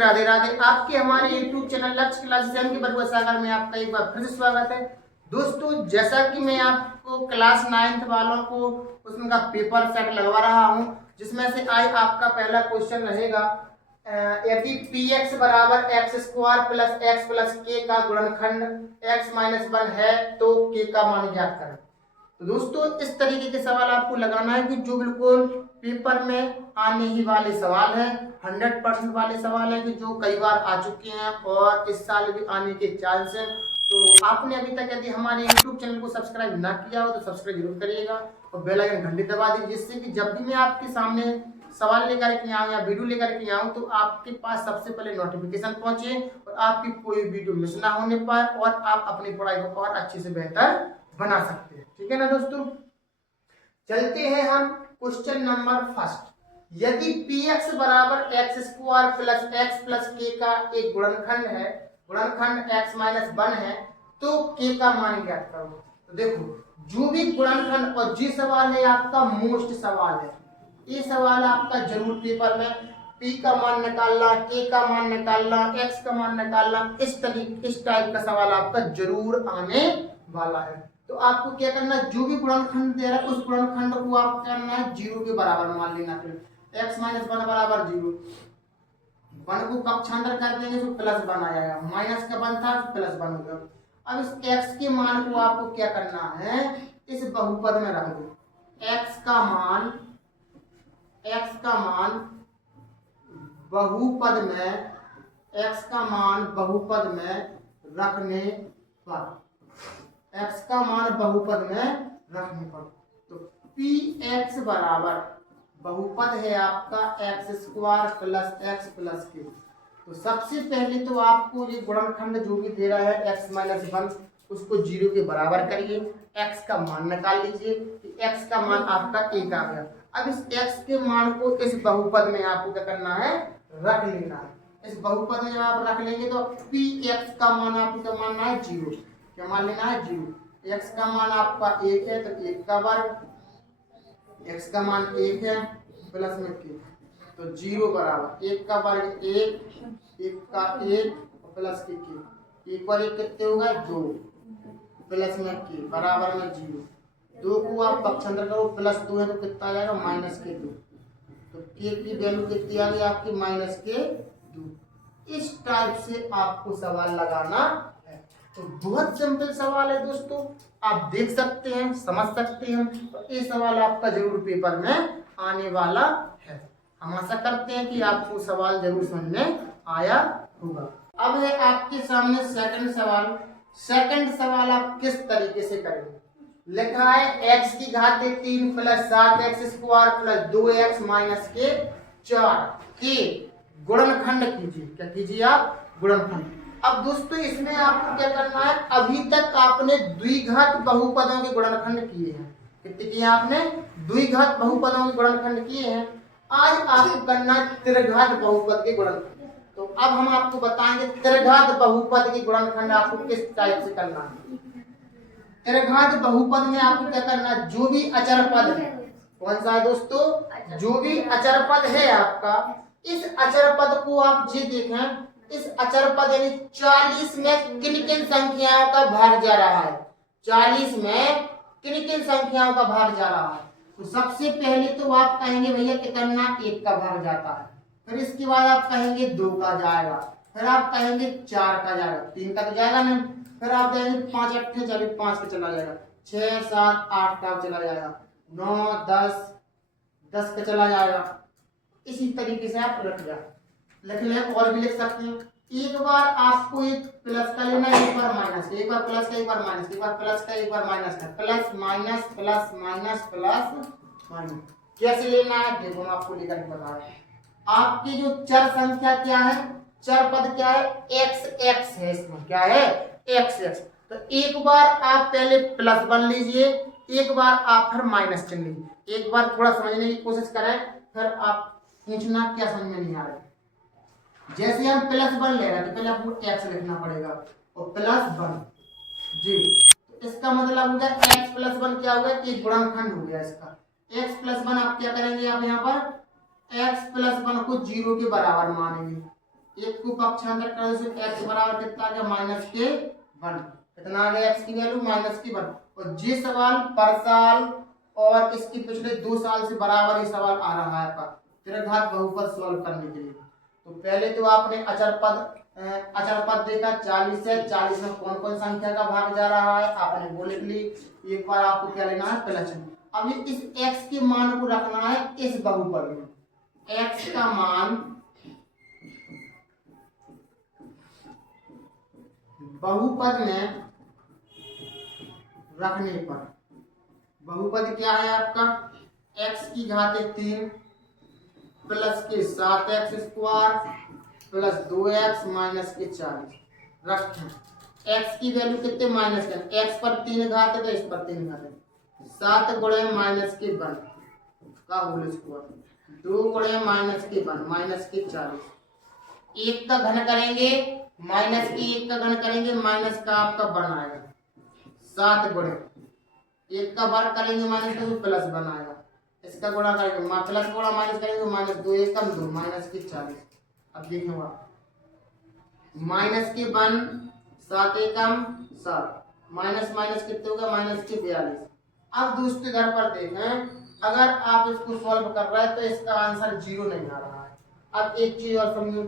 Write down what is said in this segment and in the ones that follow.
राधे राधे। आपके हमारे YouTube channel लक्ष्य क्लासेस के बरुआ सागर में आपका एक बार फिर से स्वागत है। दोस्तों, जैसा कि मैं आपको क्लास 9th वालों को उसमें का पेपर सेट लगवा रहा हूं, जिसमें से आज आपका पहला क्वेश्चन रहेगा यदि px बराबर x square plus x plus के का गुणनखंड x माइनस 1 है तो k का मान ज्ञात करें। तो दोस्तों, इस तरीके के सवाल आपको लगाना है कि जो बिल्कुल पेपर में आने ही वाले सवाल हैं, 100% वाले सवाल हैं कि जो कई बार आ चुके हैं और इस साल भी आने के चांस हैं। तो आपने अभी तक यदि हमारे YouTube चैनल को सब्सक्राइब ना किया हो तो सब्सक्राइब जरूर करिएगा और बेल आइकन घंटी दबा दीजिए, जिससे कि जब भी मैं आपके सामने सवाल लेकर के आऊँ या वीडियो लेकर के आऊँ तो आपके पास सबसे पहले नोटिफिकेशन पहुंचे और आपकी कोई वीडियो मिस ना होने पाए और आप अपनी पढ़ाई को और अच्छे से बेहतर बना सकते हैं। ठीक है ना दोस्तों, चलते हैं हम क्वेश्चन नंबर फर्स्ट। यदि px बराबर x square plus x plus के का एक गुणनखंड है, गुणनखंड x माइनस 1 है, तो k का मान ज्ञात करो। तो देखो, जो भी गुणनखंड और जी सवाल है आपका मोस्ट सवाल है, ये सवाल आपका जरूर पेपर में p का मान निकालना, k का मान निकालना, x का मान निकालना, इस टाइप का सवाल आपका जरूर आने वाला है। तो आपको क्या करना है, जो भी गुणनखंड दे रहा है उस गुणनखंड को आप करना है 0 के बराबर मान लेना। फिर x माइनस 1 बराबर 0, 1 को कक्षांतर कर देंगे तो प्लस 1 आ जाएगा, माइनस का 1 था प्लस 1 हो गया। अब इस x के मान को आपको क्या करना है, इस बहुपद में रख दो। x का मान बहुपद में, x का मान बहुपद में रखने पर, x का मान बहुपद में रखने पर, तो px बराबर बहुपद है आपका x square plus x plus के। तो सबसे पहले तो आपको ये गुणनखंड जो भी दे रहा है x माइनस 1 उसको 0 के बराबर करिए, x का मान निकाल लीजिए, x का मान आपका 1 आ गया। अब इस x के मान को इस बहुपद में आपको क्या करना है, रख लेना है। इस बहुपद में जब आप रख लेंगे तो px का मान आपको क्या मानना है, 0। क्या मान लेना है, 0। x का मान आपका 1 है तो 1 का वर्ग, x का मान 1 है प्लस में k, तो 0 बराबर 1 का वर्ग 1, 1 का 1 प्लस के k, 1 और 1 कितने होगा, 2 प्लस में k बराबर में 0। 2 को आप पक्षांतर करो, प्लस 2 है तो कितना आ जाएगा, माइनस के 2। तो k की वैल्यू कितनी आ गई आपकी, माइनस के 2। इस टाइप से आपको सवाल लगाना है। तो बहुत सिंपल सवाल है दोस्तों, आप देख सकते हैं, समझ सकते हैं। तो ये सवाल आपका जरूर पेपर में आने वाला है। हम आशा करते हैं कि आपको सवाल जरूर समझ में आया होगा। अब है आपके सामने सेकंड सवाल। सेकंड सवाल आप किस तरीके से करेंगे, लिखा है x की घात 3 plus 7x square plus 2x minus के 4 के गुणनखंड कीजिए। क्या कीजिए आप, गुणनखंड। अब दोस्तों इसमें आपको क्या करना है, अभी तक आपने द्विघात बहुपदों के गुणनखंड किए हैं। कितने किए आपने, द्विघात बहुपदों के गुणनखंड किए हैं। आज आपको करना है त्रिघात बहुपद के गुणनखंड। तो अब हम आपको बताएंगे त्रिघात बहुपद के गुणनखंड आपको किस टाइप से करना है। त्रिघात बहुपद में आपको क्या करना है, जो भी अचर पद है, कौन सा है दोस्तों, जो भी अचर पद है आपका, इस अचर पद को आप ये देखें, इस अचर पद यानी 40 में किन किन संख्याओं का भाग जा रहा है, 40 में किन किन संख्याओं का भाग जा रहा है। तो सबसे पहले तो आप कहेंगे भैया कितना, 1 का भाग जाता है। फिर इसके बाद आप कहेंगे 2 का जाएगा, फिर आप कहेंगे 4 का जाएगा, 3 का तो जाएगा नहीं, फिर आप कहेंगे 5 8 चलिए 5 का चला जाएगा, 6 7 8 का चला जाएगा, 9 10 का चला जाएगा। इसी तरीके से आप लिख लें, और भी लिख सकते हैं। एक बार आपको एक प्लस का लेना है, एक बार माइनस, एक बार प्लस का, एक बार माइनस, एक बार प्लस का, एक बार माइनस का, plus minus plus minus plus minus. कैसे लेना है देखो, हम आपको लेकर बता रहे हैं। आपकी जो चर संख्या क्या है, चर पद क्या है, x है, इसमें क्या है, x। तो एक बार आप पहले प्लस 1 लीजिए, एक बार आप फिर माइनस चिन्ह लीजिए। एक बार थोड़ा समझने की कोशिश करें, फिर आप पूछना क्या समझ में नहीं आ रहा है। जैसे हम प्लस 1 ले रहे हैं तो पहले आपको x लिखना पड़ेगा और प्लस 1 जी। तो इसका मतलब हो गया x प्लस 1 क्या हो गया, कि गुणनखंड हो गया इसका। x प्लस 1 आप क्या करेंगे, आप यहाँ पर x प्लस 1 को 0 के बराबर मानेंगे। एक को पक्षांतर करने से x बराबर कितना आ गया -k1। कितना आ गया x की वैल्यू -k1। और ये सवाल पर साल और इसके पिछले 2 साल से बराबर ही सवाल आ रहा है आपका त्रिघात बहुपद सॉल्व करने के लिए। तो पहले तो आपने अचर पद देखा 40 है, 40 में कौन कौन संख्या का भाग जा रहा है आपने वो लिख ली। एक बार आपको क्या लेना है प्लस। अब इस x के मान को रखना है इस बहुपद में। x का मान बहुपद में रखने पर, बहुपद क्या है आपका x की घात 3 प्लस के 7x square plus 2x minus के 40 रखें। x की वैल्यू कितने माइनस करें, x पर 3 घात है तो इस पर 3 घात है। 7 गुणे माइनस के 1 का होल स्क्वायर, 2 गुणे माइनस के 1 माइनस के 40। 1 का घन करेंगे माइनस के 1 का घन करेंगे माइनस का आपका 1 आएगा। 7 गुणे 1 का वर्ग करेंगे माइनस का तो प्लस 1 आएगा। इसका गुणा करेंगे प्लस गुणा माइनस करेंगे माइनस 2 एकम 2 माइनस के 40। अब देखिए माइनस के 1 7 एकम 7 माइनस माइनस कितने होगा माइनस के 42। अब दूसरे घर पर देखें अगर आप इसको सॉल्व कर रहे हैं तो इसका आंसर 0 नहीं आ रहा है। अब एक चीज और समझो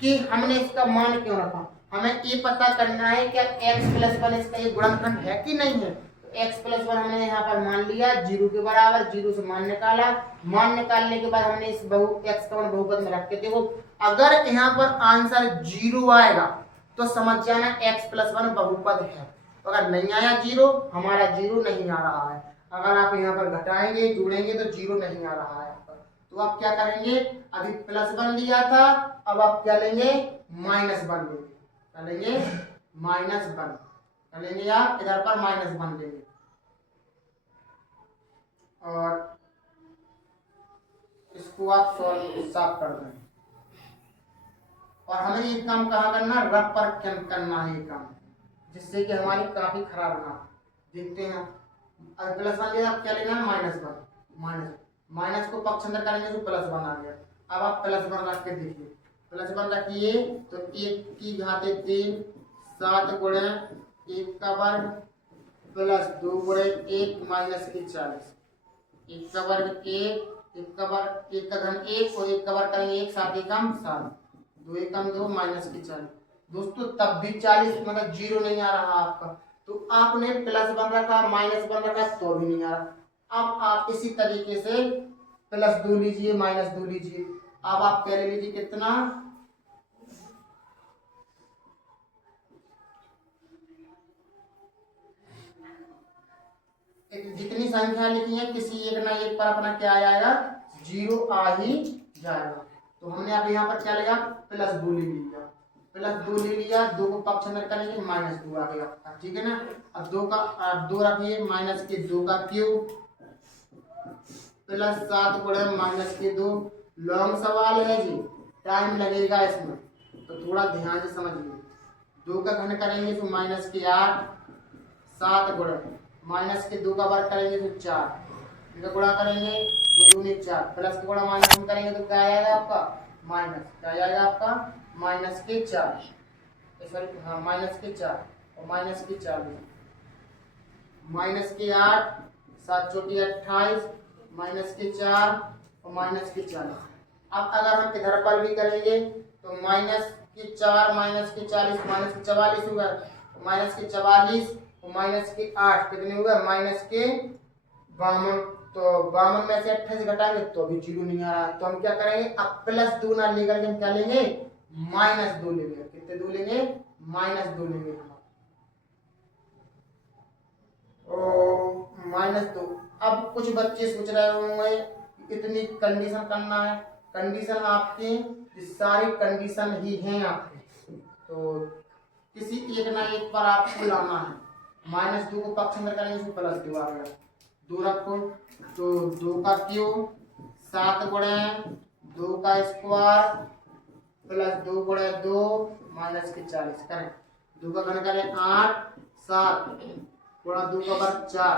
कि हमने इसका मान क्यों रखा, हमें ये पता करना है कि x + 1 इसका ये गुणनखंड है कि नहीं है। x + 1 हमने यहाँ पर मान लिया 0 के बराबर, 0 से मान निकाला। मान निकालने के बाद हमने इस x का मान बहुपद में रख के देखो अगर यहाँ पर आंसर 0 आएगा तो समझ जाना x + 1 बहुपद है। अगर नहीं आया 0 हमारा 0 नहीं आ रहा है। अगर आप यहाँ पर घटाएंगे जोड़ेंगे तो 0 नहीं आ रहा है। तो आप क्या करेंगे, अभी +1 लिया था अब आप क्या लेंगे -1 लेंगे। क्या लेंगे -1 लेंगे, आप इधर पर -1 लेंगे और इसको आप साफ कर दें। और हमें ये काम कहाँ करना, रफ पर करना है ये काम, जिससे कि हमारी काफी खराब ना। देखते हैं अब +1 लिया आप क्या लेना -1 माइनस को पक्षांतर करेंगे तो +1 आ गया। अब आप +1 रख के देखिए, +1 रखिए तो 1 की घात 3 7 गुणे 1 का वर्ग प्लस 2 गुणे 1 माइनस के 40। 1 का वर्ग 1 का वर्ग 1 का घन 1 और 1 का वर्ग करेंगे 1 7 एकम 7 2 एकम 2 माइनस के 40। दोस्तों तब भी 40 मतलब 0 नहीं आ रहा आपका, तो आपने +1 रखा -1 रखा तो भी नहीं आ रहा। अब आप इसी तरीके से +2 लीजिए -2 लीजिए। अब आप पहले लीजिए कितना जितनी संख्या लिखी है किसी एक ना एक पर अपना क्या आएगा 0 आ ही जाएगा। तो हमने अब यहाँ पर क्या लिया +2 ले लिया, +2 ले लिया, 2 को पक्षांतर करेंगे -2 आ गया, ठीक है ना। अब 2 रखिए माइनस के 2 का क्यूब प्लस 7 गुणे -2। लॉन्ग सवाल है जी, टाइम लगेगा इसमें तो थोड़ा ध्यान से समझिए। 2 का घन करेंगे तो -8 7 गुणे -2 का वर्ग करेंगे तो 4 इनका गुणा करेंगे 2 दूनी 4 प्लस के गुणा माइनस में करेंगे तो क्या आएगा आपका माइनस, क्या आएगा आपका -4 सॉरी हाँ -4 और -40 -8 7 चौकी 28 -4 और -40। अब अगर हम इधर पर भी करेंगे तो -4 -40 -44 होगा, -44 और -8 कितने हुए -52। तो 52 में से 28 घटाएंगे तो भी 0 नहीं आ रहा। तो हम क्या करेंगे अब +2 ना लेकर के हम क्या लेंगे -2 लेंगे। कितने 2 लेंगे -2 लेंगे -2। अब कुछ बच्चे सोच रहे होंगे इतनी कंडीशन करना है, कंडीशन आपकी सारी कंडीशन ही हैं आपकी, तो किसी एक ना एक पर आपको लाना है। -2 को पक्षांतर करेंगे तो +2 आ गया, 2 रखो तो 2 का क्यूब 7 गुणे 2 का स्क्वायर प्लस 2 गुणे 2 -40 करें। 2 का घन करें 8 7 गुणा 2 का वर्ग 4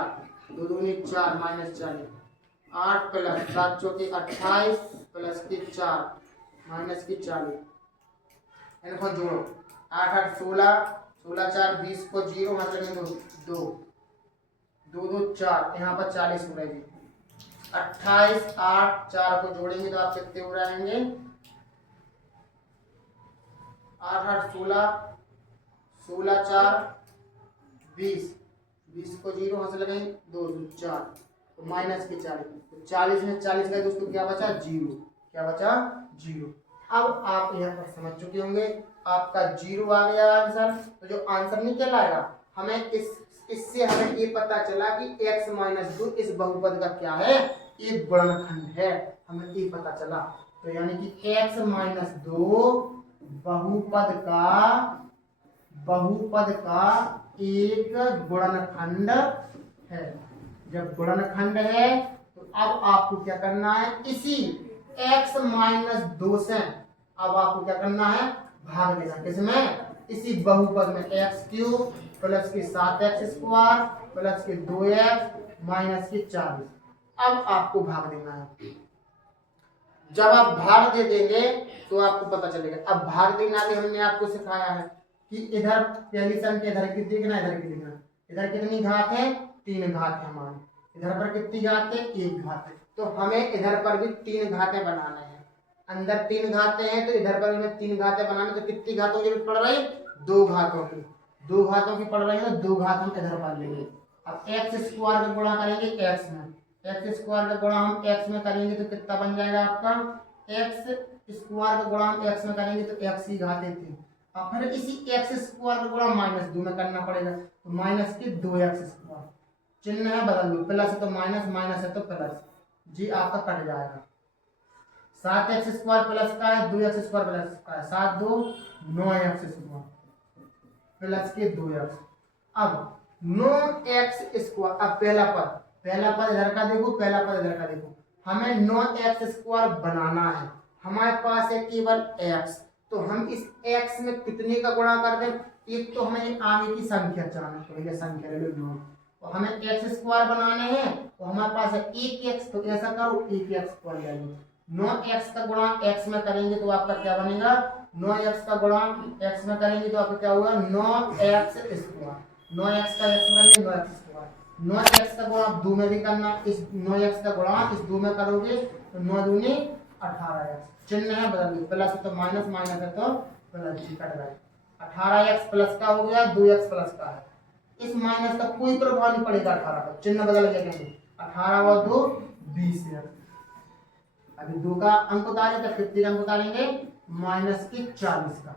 2 दूनी 4 -40 8 प्लस 7 चौके 28 प्लस के 4 -40 इनको जोड़ो, 8 8 16, 16 4 20 को 0 वहां से लगेंगे 2 2 2 4, यहाँ पर 40 हो रहे 28 8 4 को जोड़ेंगे तो आप कितने हो रहेंगे 8 8 16, 16 4 20, 20 को 0 वहां से लगाएंगे 2 2 4, तो माइनस के 40, तो 40 में 40 गए दोस्तों क्या बचा 0, क्या बचा 0। अब आप यहाँ पर समझ चुके होंगे आपका 0 आ गया आंसर। तो जो आंसर निकल आएगा हमें इससे हमें ये पता चला कि x माइनस 2 इस बहुपद का क्या है, एक गुणनखंड है, हमें ये पता चला। तो यानी कि x माइनस 2 बहुपद का एक गुणनखंड है। जब गुणनखंड है तो अब आपको क्या करना है, इसी x माइनस 2 से अब आपको क्या करना है, भाग देना। किसमें, इसी बहुपद में x क्यूब प्लस के 7x स्क्वायर प्लस के 2x माइनस के 40, अब आपको भाग देना है। जब आप भाग दे देंगे तो आपको पता चलेगा। अब भाग देना भी हमने आपको सिखाया है कि इधर पहली संख्या इधर कितनी लिखना, इधर की लिखना। इधर कितनी घात है, 3 घात है हमारी। इधर पर कितनी घात है, 1 घात है। तो हमें इधर पर भी 3 घातें बनाने हैं। अंदर 3 घातें हैं तो इधर पर हमें 3 घातें बनाने, तो कितनी घातों की जरूरत पड़ रही है, 2 घातों की। 2 घातों की पड़ रही है तो 2 घात हम इधर पर लेंगे। अब x स्क्वायर का गुणा करेंगे x में, x स्क्वायर का गुणा हम x में करेंगे तो कितना बन जाएगा आपका, x स्क्वायर का गुणा हम x में करेंगे तो x की घातें 3, और फिर इसी x स्क्वायर का गुणा माइनस 2 में करना पड़ेगा, तो माइनस के 2x स्क्वायर, चिन्ह है बदल दो, प्लस है तो माइनस, माइनस है तो प्लस, जी आपका कट जाएगा। 7x स्क्वायर प्लस का है, 2x स्क्वायर प्लस का है, 7 2 9x स्क्वायर प्लस के 2x। अब 9x स्क्वायर, अब पहला पद इधर का देखो, पहला पद इधर का देखो, हमें 9x स्क्वायर बनाना है। हमारे पास है केवल x, तो हम इस x में कितने का गुणा कर दें, एक तो हमें आगे की संख्या चाहिए, तो भैया संख्या ले लो 9, तो हमें x स्क्वायर बनाने हैं, तो हमारे पास है 1x, तो ऐसा करो 1x स्क्वायर ले लो। 9x का गुणा x में करेंगे तो आपका क्या बनेगा, 9x का गुणा x में करेंगे तो आपका क्या होगा 9x स्क्वायर, 9x का x में करेंगे 9x स्क्वायर, 9x का गुणा 2 में भी करना, इस 9x का गुणा इस 2 में करोगे तो 9 दूनी 18x, चिन्ह है बदल दो, प्लस है तो माइनस, माइनस है तो प्लस, जी कट गए। 18x प्लस का हो गया, 2x प्लस का है, इस माइनस का कोई प्रभाव नहीं पड़ेगा 18 पर, चिन्ह बदल गया, 18 और 2 20 है। अभी 2 का अंक उतारें तो कितने अंक उतारेंगे, माइनस के 40 का।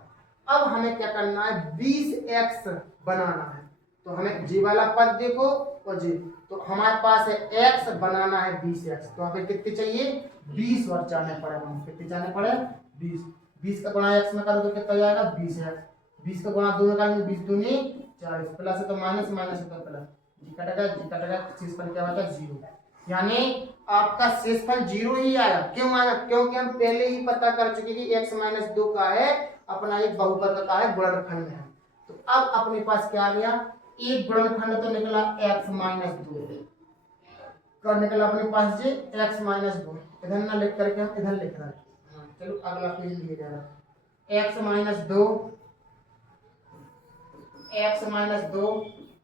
अब हमें क्या करना है, 20x बनाना है, तो हमें जी वाला पद देखो और जी, तो हमारे पास है x बनाना है 20x, तो हमें कितने चाहिए 20 और जाने पड़े, कितने जाने पड़े 20, 20 का गुणा x में करो तो कितना जाएगा 20x, 20 का गुणा 2 में करेंगे 20 दूनी 40, प्लस है तो माइनस, माइनस है तो प्लस, जी कटेगा, शेषफल क्या बचा 0, यानी आपका शेषफल 0 ही आया। क्यों आया, क्योंकि हम पहले ही पता कर चुके कि x माइनस 2 का है अपना एक बहुपद का है, गुणनखंड है। तो अब अपने पास क्या आ गया, एक गुणनखंड तो निकला x माइनस 2 का, निकला अपने पास जी x माइनस 2, इधर ना लिख करके हम इधर लिख रहे हैं। चलो अगला पेज लिए जा रहा है, x माइनस 2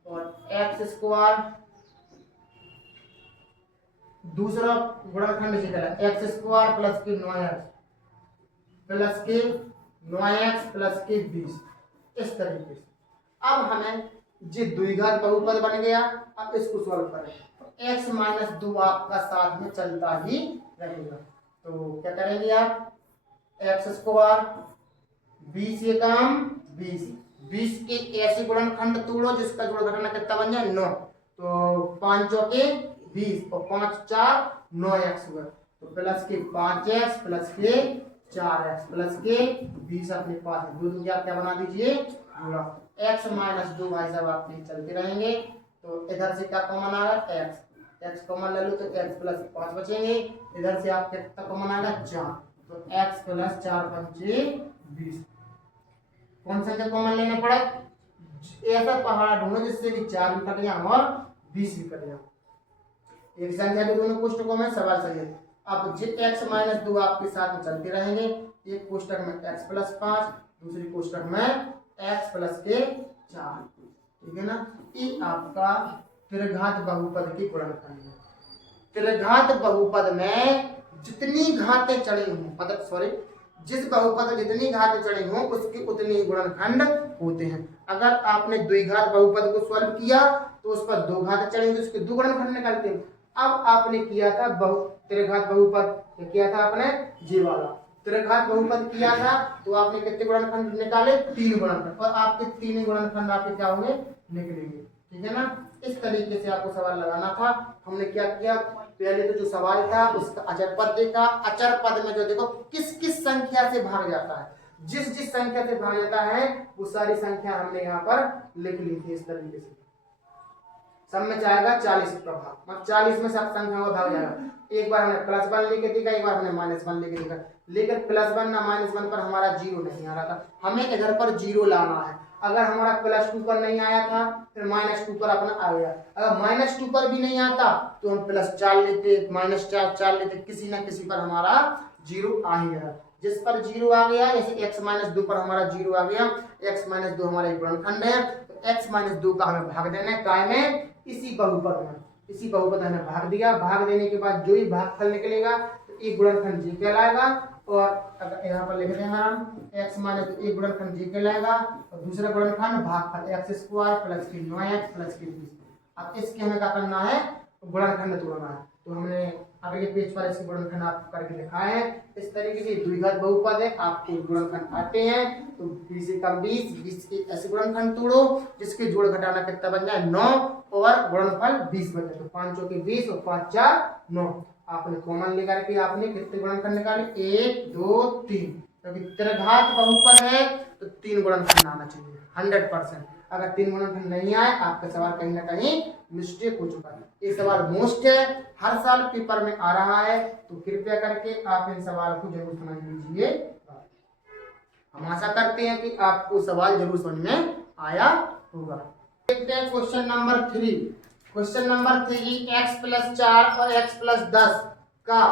और x स्क्वायर, दूसरा गुणनखंड निकला x स्क्वायर प्लस के 9x प्लस के 20, इस तरीके से। अब हमें जी द्विघात बहुपद बन गया। अब इसको सॉल्व करें तो x माइनस 2 आपका साथ में चलता ही रहेगा, तो क्या करेंगे आप, x स्क्वायर 20 ये काम 20 के ऐसे गुणनखंड तोड़ो जिसका गुणनखंड कितना बन जाए 9, तो 5 चौके 20 और 5 4 9x हुआ, तो प्लस के 5x प्लस के 4x प्लस के 20 अपने पास है, दो क्या बना दीजिए पूरा। x माइनस 2 भाई साहब आपके चलते रहेंगे, तो इधर से क्या कॉमन आ रहा है x कॉमन ले लो तो x प्लस 5 बचेंगे, इधर से आप कितना कॉमन आएगा 4, तो x प्लस 4 पंचे 20, कौन सा क्या कॉमन लेना पड़ा, ऐसा पहाड़ा ढूंढो जिससे कि 4 भी कट जाए और 20 भी कट जाए, एक संख्या के दोनों कोष्टकों में सवाल सही है। अब जी x माइनस 2 आपके साथ में चलते रहेंगे, एक कोष्टक में x प्लस 5 दूसरी कोष्टक में x प्लस के 4, ठीक है ना। ये आपका त्रिघात बहुपद की गुणनखंड है। त्रिघात बहुपद में जितनी घातें चढ़ी हों, मतलब सॉरी, जिस बहुपद में जितनी घातें चढ़ी हों उसके उतने ही गुणनखंड होते हैं। अगर आपने द्विघात बहुपद को सॉल्व किया तो उस पर 2 घातें चढ़ी होंगी, उसके 2 गुणनखंड निकालते हैं। अब आपने किया था त्रिघात बहुपद, किया था आपने ये वाला त्रिघात बहुपद किया था, तो आपने कितने गुणनखंड निकाले? 3 गुणनखंड, और आपके 3 गुणनखंड आपके क्या होंगे? निकलेंगे, ठीक है ना। इस तरीके से आपको सवाल लगाना था। हमने क्या किया, पहले तो जो सवाल था उसका अचर पद देखा। अचर पद में जो देखो किस किस संख्या से भाग जाता है, जिस जिस संख्या से भाग जाता है वो सारी संख्या हमने यहाँ पर लिख ली थी। इस तरीके से सब में जाएगा 40 का भाग, मतलब 40 में सब संख्या का भाग जाएगा। एक बार हमने +1 लेके देखा, एक बार हमने -1 लेके देखा, लेकिन +1 ना -1 पर हमारा 0 नहीं आ रहा था। हमें इधर पर 0 लाना है। अगर हमारा +2 पर नहीं आया था फिर -2 पर अपना आ गया। अगर -2 पर भी नहीं आता तो हम +4 लेते, -4 लेते, किसी ना किसी पर हमारा 0 आ ही गया। जिस पर 0 आ गया, जैसे x-2 पर हमारा 0 आ गया, x-2 हमारा एक गुणनखंड है, तो x-2 का हमें भाग देना है काय में? इसी बहुपद में। इसी बहुपद हमने भाग दिया। भाग देने के बाद जो ही भागफल निकलेगा तो एक गुणनखंड जी कहलाएगा, और अगर यहाँ पर लिख देंगे हम x-2 एक गुणनखंड जी कहलाएगा, और दूसरा गुणनखंड भागफल x² + के 9x + के 20। अब इसके हमें क्या करना है? गुणनखंड तोड़ना है। तो हमने अगले पेज पर इसके गुणनखंड आप करके दिखाए हैं। इस तरीके से द्विघात बहुपद है, आपको गुणनखंड आते हैं तो 20 से कम 20 के ऐसे गुणनखंड तोड़ो जिसके जोड़ घटाना कितना बन जाए? 9, और गुणनफल 20 बन जाए। तो 5 चौके 20 और 5 4 9। आपने कॉमन लेकर के आपने कितने गुणनखंड निकाले? 1 2 3। क्योंकि त्रिघात बहुपद है तो 3 गुणनखंड आना चाहिए 100%। अगर 3 गुणनखंड नहीं आए आपका सवाल कहीं ना कहीं मिस्टेक हो चुका है। ये सवाल मोस्ट है, हर साल पेपर में आ रहा है, तो कृपया करके आप इन सवाल को जरूर समझ लीजिए। हम आशा करते हैं कि आपको सवाल जरूर समझ में आया होगा। देखते हैं question number 3। Question number 3, x + 4 और x + 10 का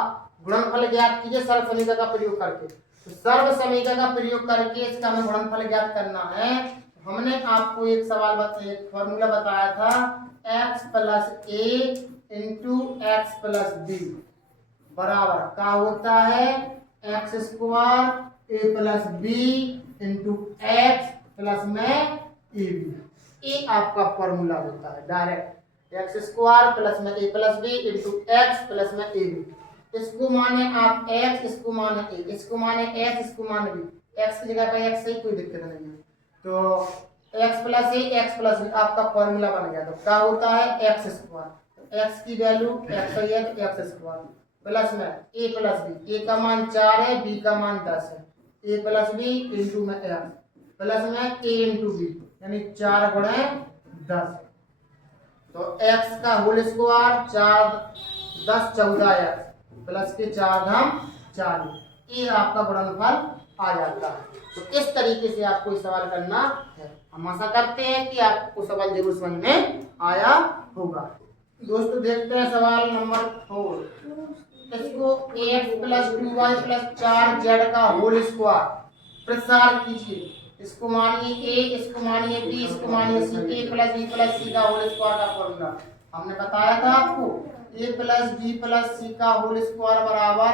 गुणनफल ज्ञात कीजिए सर्व समीकरण का प्रयोग करके। तो सर्व समीकरण का प्रयोग करके इसका हमें गुणनफल ज्ञात करना है। हमने आपको एक सवाल एक फॉर्मूला बताया था, x + a × x + b बराबर क्या होता है? x² a + b × x plus में ab। ये आपका फॉर्मूला होता है direct, x² + a + b × x plus में ab। इसको माने आप x, इसको माने a, इसको माने x, इसको माने b। x की जगह पर x से कोई दिक्कत नहीं है। तो x + a x + b आपका फॉर्मूला बन गया। तो क्या होता है? x²। x की वैल्यू x है तो x² प्लस में a + b। a का मान 4 है, b का मान 10 है। a + b × में x प्लस में a × b, यानी 4 × 10। तो x का होल स्क्वायर 4 10 14 x प्लस के 4 घम 40। ये आपका गुणनफल आ जाता है। तो इस तरीके से आपको सवाल करना है। हम आशा करते हैं कि आपको सवाल जरूर समझ में आया होगा। दोस्तों देखते हैं सवाल नंबर 4। इसको ax + 2y + 4z का होल स्क्वायर प्रसार कीजिए। इसको मानिए a, इसको मानिए b, इसको मानिए c। a + b + c का होल स्क्वायर का फॉर्मूला हमने बताया था आपको। a + b + c का होल स्क्वायर बराबर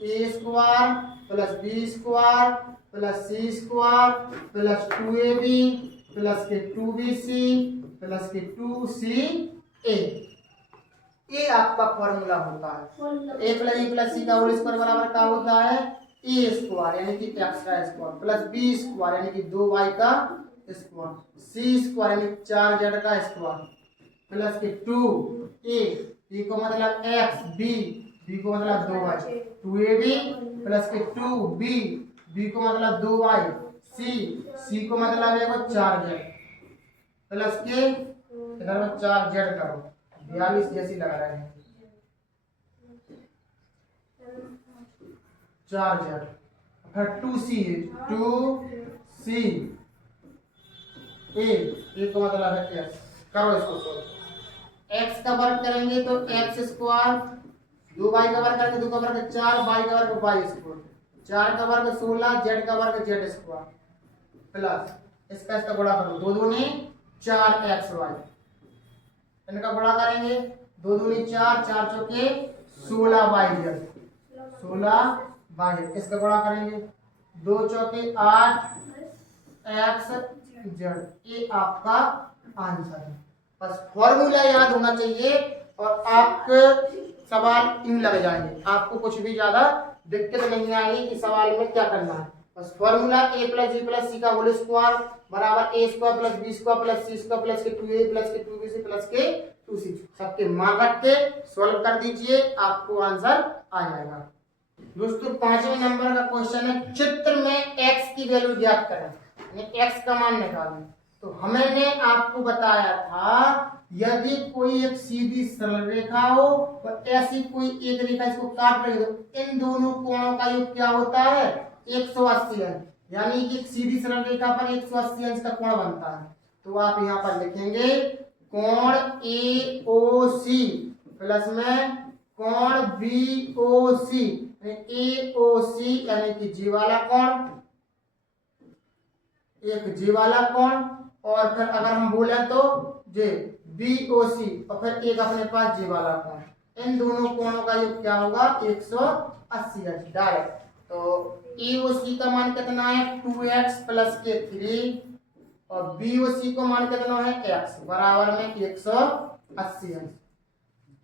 a² + b² + c² + 2ab + के 2bc + के 2ca। ये आपका फॉर्मूला होता है। a + b + c का होल स्क्वायर बराबर क्या होता है? a² यानी कि x का स्क्वायर प्लस b² यानी कि 2y का स्क्वायर, c² यानी 4z का स्क्वायर प्लस के 2a, a को मतलब x, b को मतलब 2y, 2ab प्लस के 2b, b को मतलब 2y, c को मतलब है वो 4z प्लस के इधर में 4z करो 42 जैसी लगा रहे हैं 4z, फिर 2c a को मतलब है x। करो इसको सॉल्व। x का वर्ग करेंगे तो x², 2y का वर्ग करेंगे 2 का वर्ग 4, y का वर्ग y², 4 का वर्ग 16, z का वर्ग z², प्लस इसका गुणा करो, 2 दूनी 4xy, इनका गुणा करेंगे, 2 दूनी 4, 4 चौके 16y, 16y, इसका गुणा करेंगे, 2 चौके 8x z, ये आपका आंसर है। बस फॉर्मूला याद होना चाहिए और आपके सवाल यूं लग जाएंगे, आपको कुछ भी ज्यादा दिक्कत नहीं आएगी कि सवाल में क्या करना है। बस formula a plus b plus c का होल स्क्वायर बराबर a square plus b square plus c square plus के 2a प्लस के 2bc प्लस के 2c, सबके मान रख के सॉल्व कर दीजिए, आपको आंसर आ जाएगा। दोस्तों 5वें नंबर का क्वेश्चन है, चित्र में x की वैल्यू ज्ञात करें, x का मान निकालें। तो हमने आपको बताया था यदि कोई एक सीधी सरल रेखा हो और ऐसी कोई एक रेखा इसको काट रही हो, इन दोनों कोणों का योग क्या होता है 180 अंश, यानी कि सीधी सरल रेखा पर 180 अंश का कोण बनता है। तो आप यहाँ पर लिखेंगे कोण AOC प्लस में कोण BOC, AOC यानी कि जी वाला कोण, एक जी वाला कोण, और फिर अगर हम बोले तो जे BOC और फिर एक अपने पास जी वाला कोण, इन दोनों कोणों का योग क्या होगा 180 अंश डायरेक्ट। तो EOC का मान कितना है 2x प्लस के 3 और BOC को मान कितना है x बराबर में 180 अंश।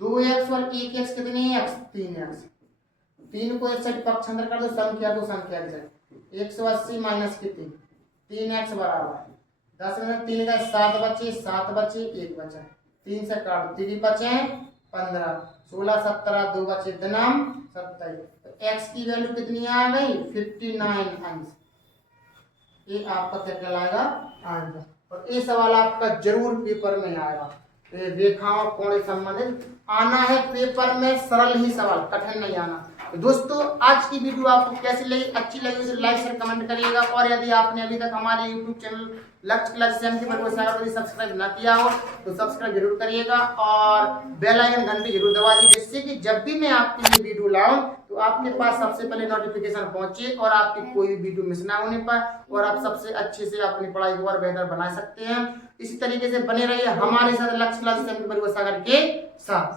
2x और 1x कितनी है x 3x, 3 को इस साइड पक्षांतर कर दो, संख्या को संख्या के साइड 180 माइनस कितनी 3x बराबर 10 में 3 का 7 बचे, 7 बचे 1 बचा, 3 से काट 3 बचे 15, 16 17 2 बचे दिनाम 27, तो x की वैल्यू कितनी आ गई 59 अंश, ये आपका क्या कहलाएगा आंसर। और ये सवाल आपका जरूर पेपर में आएगा, रेखाओं कोण से संबंधित आना है पेपर में, सरल ही सवाल, कठिन नहीं आना। तो दोस्तों आज की वीडियो आपको कैसी लगी, अच्छी लगी तो लाइक शेयर कमेंट करिएगा, और यदि आपने अभी तक हमारे यूट्यूब चैनल लक्ष्य क्लास सब्सक्राइब ना किया हो तो सब्सक्राइब जरूर करिएगा और बेल आइकन घंटी जरूर दबा दीजिए, जिससे कि जब भी मैं आपके लिए वीडियो लाऊं तो आपके पास सबसे पहले नोटिफिकेशन पहुंचे और आपकी कोई भी वीडियो मिस ना होने पाए और आप सबसे अच्छे से अपनी पढ़ाई को और बेहतर बना सकते हैं। इसी तरीके से बने रहिए हमारे साथ लक्ष्य क्लास के साथ।